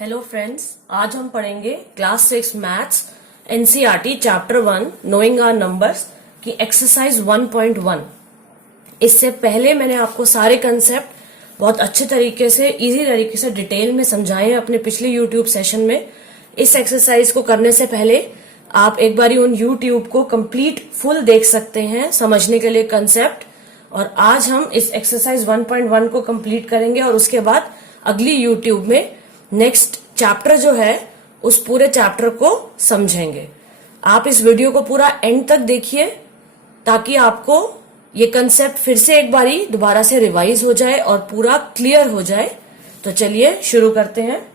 Hello friends, आज हम पढ़ेंगे class 6 maths NCERT chapter 1 knowing our numbers की एक्सरसाइज 1.1। इससे पहले मैंने आपको सारे कंसेप्ट बहुत अच्छे तरीके से इजी तरीके से डिटेल में समझाए हैं अपने पिछले यूट्यूब सेशन में। इस एक्सरसाइज को करने से पहले आप एक बारी उन यूट्यूब को कंप्लीट फुल देख सकते हैं समझने के लिए कंसेप्ट। और आज हम इस एक्सरसाइज 1.1 को कंप्लीट करेंगे और उसके बाद अगली यूट्यूब में नेक्स्ट चैप्टर जो है उस पूरे चैप्टर को समझेंगे। आप इस वीडियो को पूरा एंड तक देखिए ताकि आपको ये कंसेप्ट फिर से एक बारी दोबारा से रिवाइज हो जाए और पूरा क्लियर हो जाए। तो चलिए शुरू करते हैं।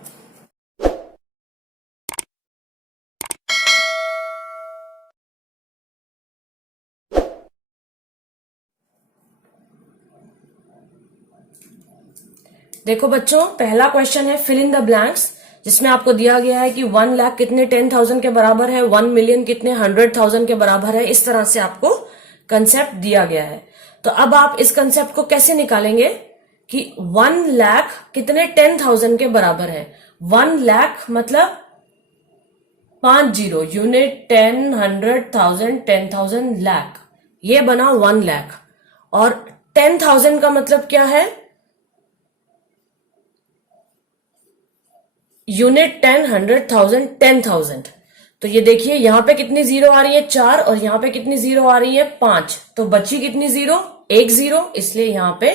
देखो बच्चों, पहला क्वेश्चन है फिल इन द ब्लैंक्स, जिसमें आपको दिया गया है कि 1 लाख कितने 10,000 के बराबर है, 1 मिलियन कितने 100,000 के बराबर है। इस तरह से आपको कंसेप्ट दिया गया है। तो अब आप इस कंसेप्ट को कैसे निकालेंगे कि 1 लाख कितने 10,000 के बराबर है। 1 लाख मतलब 5 जीरो, यूनिट 10, 100,000, 10,000, लाख, ये बना 1 लाख। और 10,000 का मतलब क्या है, यूनिट 10, 100,000, 10,000। तो ये देखिए यहां पे कितनी जीरो आ रही है 4 और यहां पे कितनी जीरो आ रही है 5। तो बची कितनी जीरो, एक जीरो, इसलिए यहां पे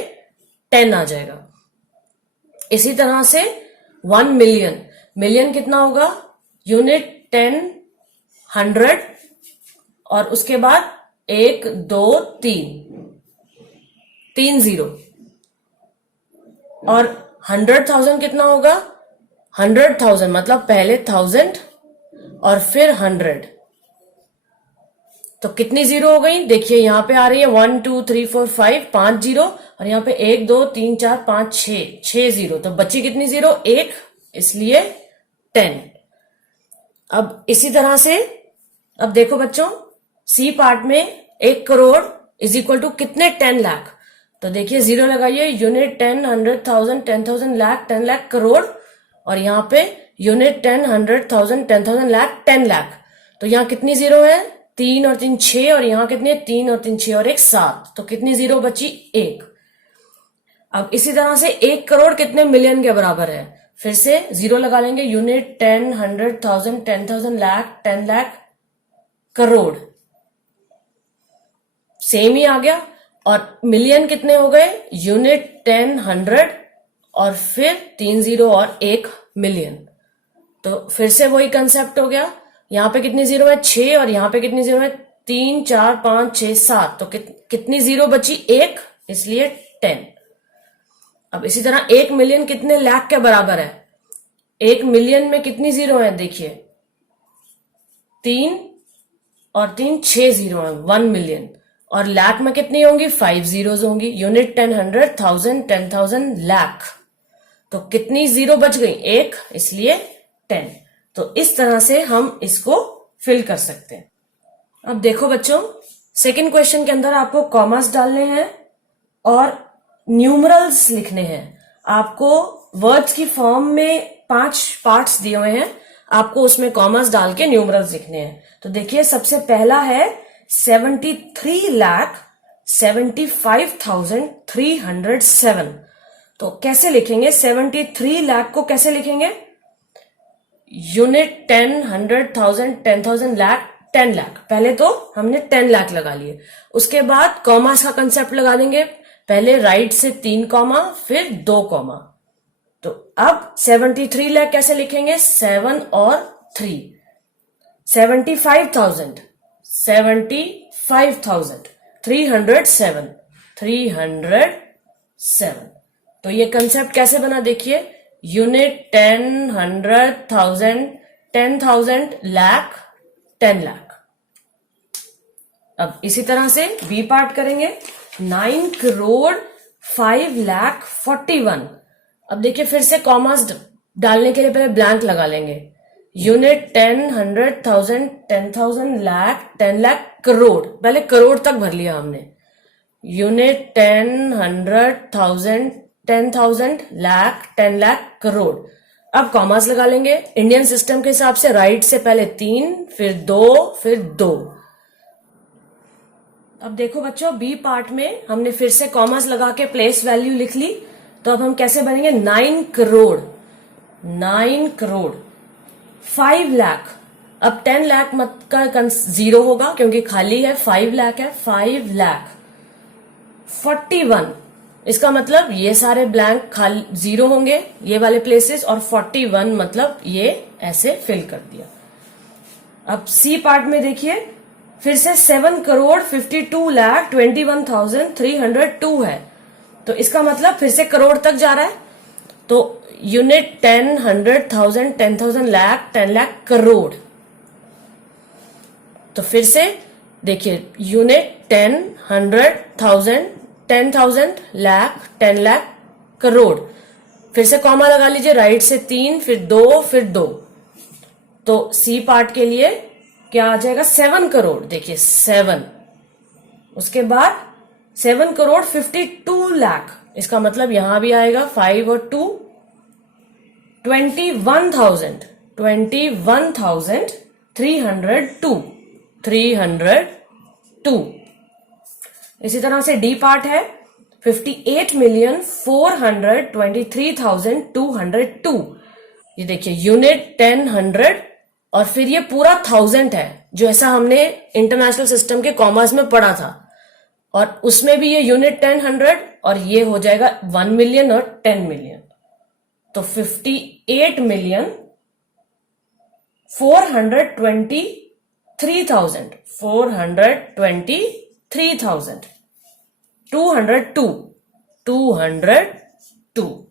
10 आ जाएगा। इसी तरह से 1 मिलियन, मिलियन कितना होगा, यूनिट 10, 100 और उसके बाद 1 2 3 जीरो। और 100,000 कितना होगा, 100,000 मतलब पहले 1000 और फिर 100। तो कितनी जीरो हो गई, देखिए यहां पे आ रही है 1 2 3 4 5, 5 जीरो, और यहां पे 1 2 3 4 5 6 जीरो। तो बची कितनी जीरो, एक, इसलिए 10। अब इसी तरह से अब देखो बच्चों, सी पार्ट में 1 करोड़ इज इक्वल टू कितने 10 लाख। तो देखिए जीरो लगाइए, यूनिट 10, 100,000, 10,000, लाख, 10 लाख, करोड़, और यहां पे यूनिट 10, 100,000, 10,000, लाख, 10 लाख। तो यहां कितनी जीरो है, 3 और 3 6, और यहां कितने 3 और 3 6 और 1 7। तो कितनी जीरो बची, एक। अब इसी तरह से 1 करोड़ कितने मिलियन के बराबर है, फिर से जीरो लगा लेंगे, यूनिट 10, 100,000, 10,000, लाख, 10 लाख, करोड़, सेम ही आ गया। और मिलियन कितने हो गए, यूनिट 10, 100 और फिर 3 जीरो और 1 मिलियन। तो फिर से वही कंसेप्ट हो गया, यहां पे कितनी जीरो है 6 और यहां पे कितनी जीरो है 3 4 5 6 7। तो कितनी जीरो बची, एक, इसलिए 10। अब इसी तरह 1 मिलियन कितने लाख के बराबर है, 1 मिलियन में कितनी जीरो है, देखिए 3 और 3 6 जीरो है, 1 मिलियन। और लाख में कितनी होंगी, 5 जीरोज होंगी, यूनिट 10, 100,000, 10,000, लाख। तो कितनी जीरो बच गई, एक, इसलिए 10। तो इस तरह से हम इसको फिल कर सकते हैं। अब देखो बच्चों, सेकंड क्वेश्चन के अंदर आपको कॉमास डालने हैं और न्यूमरल्स लिखने हैं। आपको वर्ड्स की फॉर्म में 5 पार्ट्स दिए हुए हैं, आपको उसमें कॉमास डाल के न्यूमरल्स लिखने हैं। तो देखिए सबसे पहला है 73,75,307। तो कैसे लिखेंगे, 73 लाख को कैसे लिखेंगे, यूनिट 10, 100,000, 10,000, लाख, 10 लाख। पहले तो हमने 10 लाख लगा लिए, उसके बाद कॉमास का कंसेप्ट लगा देंगे, पहले राइट से 3 कॉमा फिर 2 कॉमा। तो अब 73 लाख कैसे लिखेंगे, 7 और 3, 75,000, 75,000, 307, 307। तो ये कंसेप्ट कैसे बना, देखिए यूनिट 10, 100,000, 10,000, लाख, 10 लाख। अब इसी तरह से बी पार्ट करेंगे, 9 करोड़ 5 लाख 41। अब देखिए फिर से कॉमास डालने के लिए पहले ब्लैंक लगा लेंगे, यूनिट 10, 100,000, 10,000, लाख, 10 लाख, करोड़, पहले करोड़ तक भर लिया हमने, यूनिट 10, 100,000, 10,000, लाख, 10 लाख, करोड़। अब कॉमास लगा लेंगे। इंडियन सिस्टम के हिसाब से राइट से पहले 3, फिर 2, फिर 2। अब देखो बच्चों, बी पार्ट में हमने फिर से कॉमास लगा के प्लेस वैल्यू लिख ली। तो अब हम कैसे बनेंगे? 9 करोड़, 9 करोड़, 5 लाख। अब 10 लाख मत का जीरो होगा क्योंकि खाली है, 5 लाख है, 5 लाख, 41। इसका मतलब ये सारे ब्लैंक खाली जीरो होंगे, ये वाले प्लेसेस, और 41 मतलब ये ऐसे फिल कर दिया। अब सी पार्ट में देखिए, फिर से 7 करोड़ 52 लाख 21,302 है। तो इसका मतलब फिर से करोड़ तक जा रहा है। तो यूनिट 10, 100, 1000, 10,000, लाख, 10 लाख, करोड़। तो फिर से देखिए, यूनिट 10, 100, 1000, 10,000, लाख, 10 लाख, करोड़। फिर से कॉमा लगा लीजिए, राइट से 3, फिर 2, फिर 2। तो सी पार्ट के लिए क्या आ जाएगा? 7 करोड़। देखिए 7, उसके बाद 7 करोड़ 52 लाख। इसका मतलब यहां भी आएगा 5 और 2, 21,000, 21,302, 302। इसी तरह से डी पार्ट है, 58,423,202। ये देखिए, यूनिट 10, 100, और फिर ये पूरा 1000 है, जो ऐसा हमने इंटरनेशनल सिस्टम के कॉमर्स में पढ़ा था। और उसमें भी ये यूनिट 10, 100, और ये हो जाएगा 1 मिलियन और 10 मिलियन। तो 58,423,000, 423,000, 202, 202।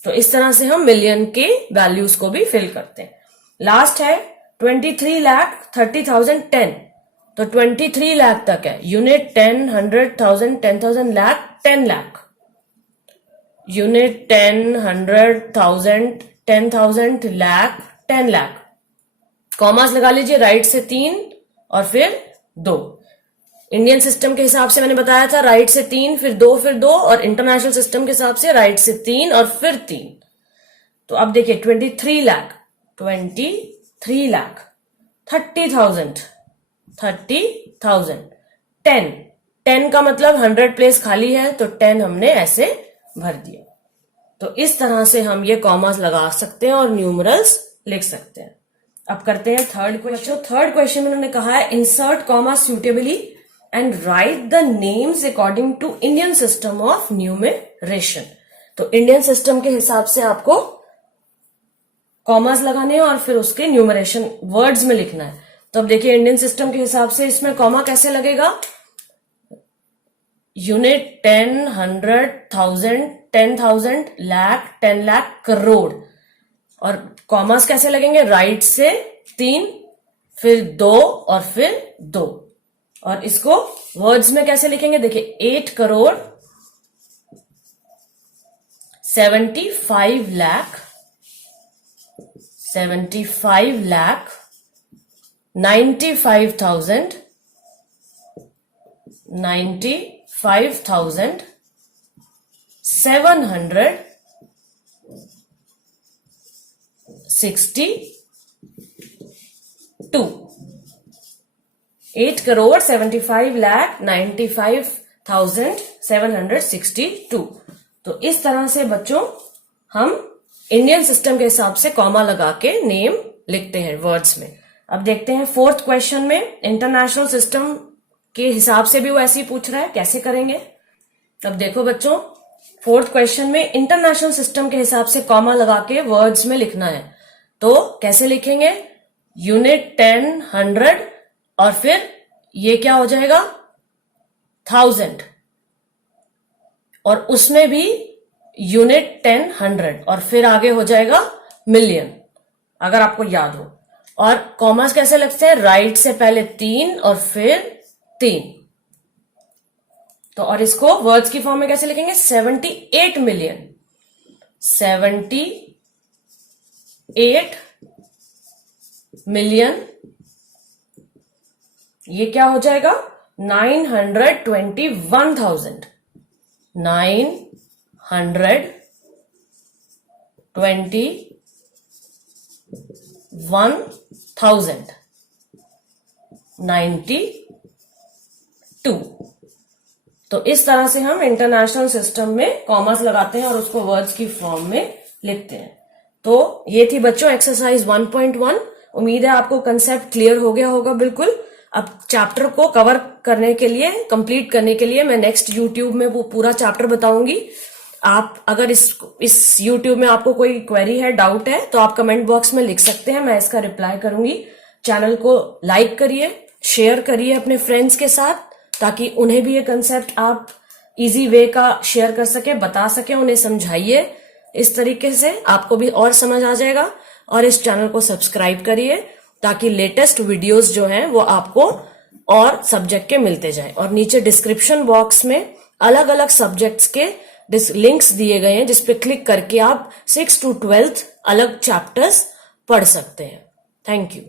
तो इस तरह से हम मिलियन के वैल्यूज को भी फिल करते हैं। लास्ट है 23,30,10। तो 23 लाख तक है, unit 10, 100, 1000, 10,000, lakh, 10 lakh. Unit 10, 100, 1000, 10,000, lakh, 10 lakh. Commas लगा लीजिए, राइट से 3 और फिर 2। इंडियन सिस्टम के हिसाब से मैंने बताया था, राइट से 3, फिर 2, फिर 2, और इंटरनेशनल सिस्टम के हिसाब से राइट से 3 और फिर 3। तो अब देखिए 23 लाख, 23 लाख, 30,000, 30,000, 10, 10 का मतलब 100 प्लेस खाली है, तो 10 हमने ऐसे भर दिया। तो इस तरह से हम ये कॉमास लगा सकते हैं और न्यूमरल्स लिख सकते हैं। अब करते हैं थर्ड क्वेश्चन। थर्ड क्वेश्चन में उन्होंने कहा है, insert comma suitably and write the names according to Indian system of numeration. तो इंडियन सिस्टम के हिसाब से आपको कॉमास लगाने हैं और फिर उसके न्यूमरेशन वर्ड्स में लिखना है। तो अब देखिए, इंडियन सिस्टम के हिसाब से इसमें कॉमा कैसे लगेगा? यूनिट 10, 100, 1000, 10,000, लाख, 10 लाख, करोड़। और कॉमास कैसे लगेंगे? राइट से 3, फिर 2 और फिर 2। और इसको वर्ड्स में कैसे लिखेंगे? देखिए, 8 करोड़ 75 लाख, 75 लाख 95,000, 95,762। 8 करोड़ 75 लाख 95,762। तो इस तरह से बच्चों हम इंडियन सिस्टम के हिसाब से कॉमा लगा के नेम लिखते हैं वर्ड्स में। अब देखते हैं फोर्थ क्वेश्चन में, इंटरनेशनल सिस्टम के हिसाब से भी वो ऐसे ही पूछ रहा है, कैसे करेंगे? अब देखो बच्चों, फोर्थ क्वेश्चन में इंटरनेशनल सिस्टम के हिसाब से कॉमा लगा के वर्ड्स में लिखना है। तो कैसे लिखेंगे? यूनिट 10, 100, और फिर ये क्या हो जाएगा? 1000, और उसमें भी यूनिट 10, 100, और फिर आगे हो जाएगा मिलियन, अगर आपको याद हो। और कॉमास कैसे लगते हैं? राइट से पहले 3 और फिर 3। तो और इसको वर्ड्स की फॉर्म में कैसे लिखेंगे? 78 मिलियन, 78 मिलियन। ये क्या हो जाएगा? 921,000, 21,092। तो इस तरह से हम इंटरनेशनल सिस्टम में कॉमास लगाते हैं और उसको वर्ड्स की फॉर्म में लिखते हैं। तो ये थी बच्चों एक्सरसाइज 1.1। उम्मीद है आपको कंसेप्ट क्लियर हो गया होगा बिल्कुल। अब चैप्टर को कवर करने के लिए, कंप्लीट करने के लिए मैं नेक्स्ट यूट्यूब में वो पूरा चैप्टर बताऊंगी। आप अगर इस यूट्यूब में आपको कोई क्वेरी है, डाउट है, तो आप कमेंट बॉक्स में लिख सकते हैं, मैं इसका रिप्लाई करूंगी। चैनल को लाइक करिए, शेयर करिए अपने फ्रेंड्स के साथ, ताकि उन्हें भी ये कंसेप्ट आप इजी वे का शेयर कर सके, बता सके, उन्हें समझाइए। इस तरीके से आपको भी और समझ आ जाएगा। और इस चैनल को सब्सक्राइब करिए ताकि लेटेस्ट वीडियोस जो हैं वो आपको और सब्जेक्ट के मिलते जाएं। और नीचे डिस्क्रिप्शन बॉक्स में अलग अलग सब्जेक्ट्स के लिंक्स दिए गए हैं, जिसपे क्लिक करके आप 6 to 12 अलग चैप्टर्स पढ़ सकते हैं। Thank you.